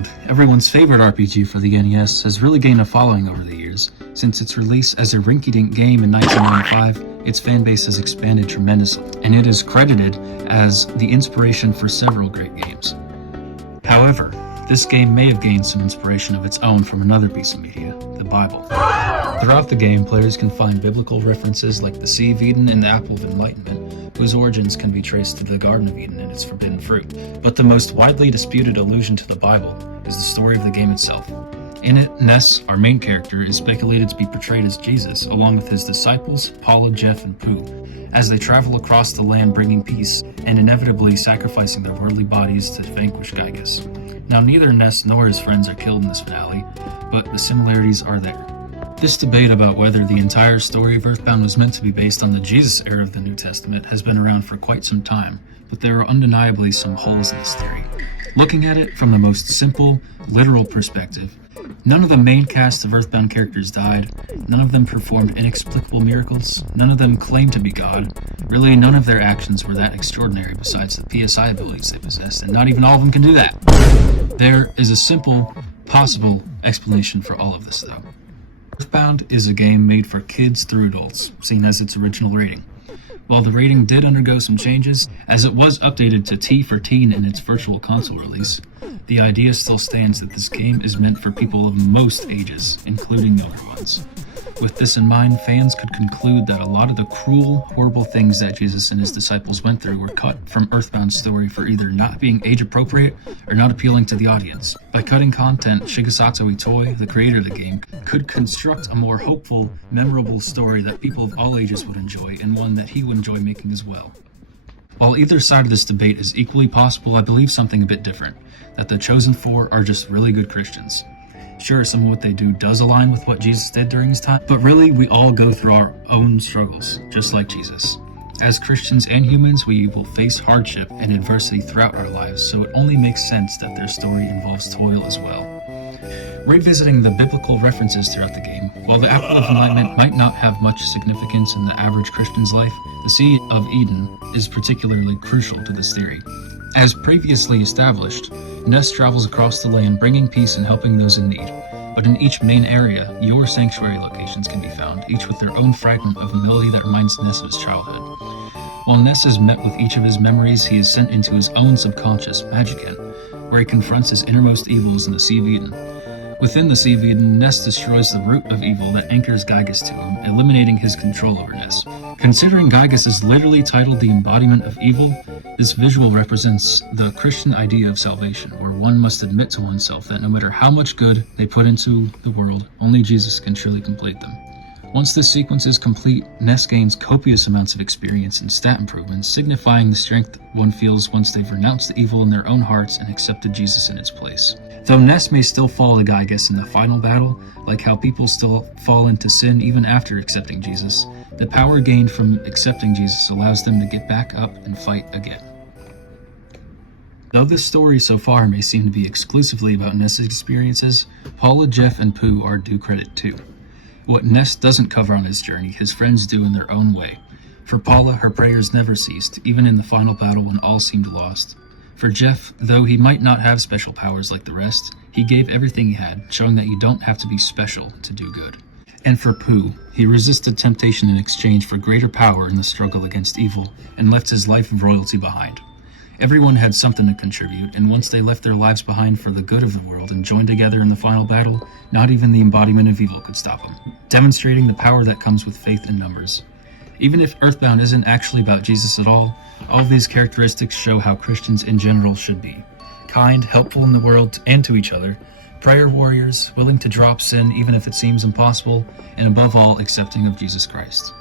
Earthbound, everyone's favorite RPG for the NES, has really gained a following over the years. Since its release as a rinky-dink game in 1995, its fanbase has expanded tremendously, and it is credited as the inspiration for several great games. However, this game may have gained some inspiration of its own from another piece of media, the Bible. Throughout the game, players can find biblical references like the Sea of Eden and the Apple of Enlightenment, whose origins can be traced to the Garden of Eden and its forbidden fruit. But the most widely disputed allusion to the Bible is the story of the game itself. In it, Ness, our main character, is speculated to be portrayed as Jesus, along with his disciples, Paula, Jeff, and Pooh, as they travel across the land bringing peace and inevitably sacrificing their worldly bodies to vanquish Gygas. Now, neither Ness nor his friends are killed in this finale, but the similarities are there. This debate about whether the entire story of Earthbound was meant to be based on the Jesus era of the New Testament has been around for quite some time, but there are undeniably some holes in this theory. Looking at it from the most simple, literal perspective, none of the main cast of Earthbound characters died, none of them performed inexplicable miracles, none of them claimed to be God. Really, none of their actions were that extraordinary besides the PSI abilities they possessed, and not even all of them can do that. There is a simple, possible explanation for all of this, though. Earthbound is a game made for kids through adults, seen as its original rating. While the rating did undergo some changes, as it was updated to T for Teen in its virtual console release, the idea still stands that this game is meant for people of most ages, including younger ones. With this in mind, fans could conclude that a lot of the cruel, horrible things that Jesus and his disciples went through were cut from Earthbound's story for either not being age-appropriate or not appealing to the audience. By cutting content, Shigesato Itoi, the creator of the game, could construct a more hopeful, memorable story that people of all ages would enjoy, and one that he would enjoy making as well. While either side of this debate is equally possible, I believe something a bit different, that the Chosen Four are just really good Christians. Sure, some of what they do does align with what Jesus did during his time, but really we all go through our own struggles, just like Jesus. As Christians and humans, we will face hardship and adversity throughout our lives, so it only makes sense that their story involves toil as well. Revisiting the biblical references throughout the game, while the Apple of Enlightenment might not have much significance in the average Christian's life, the Sea of Eden is particularly crucial to this theory. As previously established, Ness travels across the land bringing peace and helping those in need, but in each main area, your sanctuary locations can be found, each with their own fragment of a melody that reminds Ness of his childhood. While Ness is met with each of his memories, he is sent into his own subconscious, Magicant, where he confronts his innermost evils in the Sea of Eden. Within the Sea of Eden, Ness destroys the root of evil that anchors Gygas to him, eliminating his control over Ness. Considering Gygas is literally titled the embodiment of evil, this visual represents the Christian idea of salvation, where one must admit to oneself that no matter how much good they put into the world, only Jesus can truly complete them. Once this sequence is complete, Ness gains copious amounts of experience and stat improvements, signifying the strength one feels once they've renounced the evil in their own hearts and accepted Jesus in its place. Though Ness may still fall to Gygas in the final battle, like how people still fall into sin even after accepting Jesus, the power gained from accepting Jesus allows them to get back up and fight again. Though this story so far may seem to be exclusively about Ness's experiences, Paula, Jeff, and Pooh are due credit too. What Ness doesn't cover on his journey, his friends do in their own way. For Paula, her prayers never ceased, even in the final battle when all seemed lost. For Jeff, though he might not have special powers like the rest, he gave everything he had, showing that you don't have to be special to do good. And for Pooh, he resisted temptation in exchange for greater power in the struggle against evil, and left his life of royalty behind. Everyone had something to contribute, and once they left their lives behind for the good of the world and joined together in the final battle, not even the embodiment of evil could stop them, demonstrating the power that comes with faith in numbers. Even if Earthbound isn't actually about Jesus at all these characteristics show how Christians in general should be. Kind, helpful in the world and to each other, prayer warriors, willing to drop sin even if it seems impossible, and above all, accepting of Jesus Christ.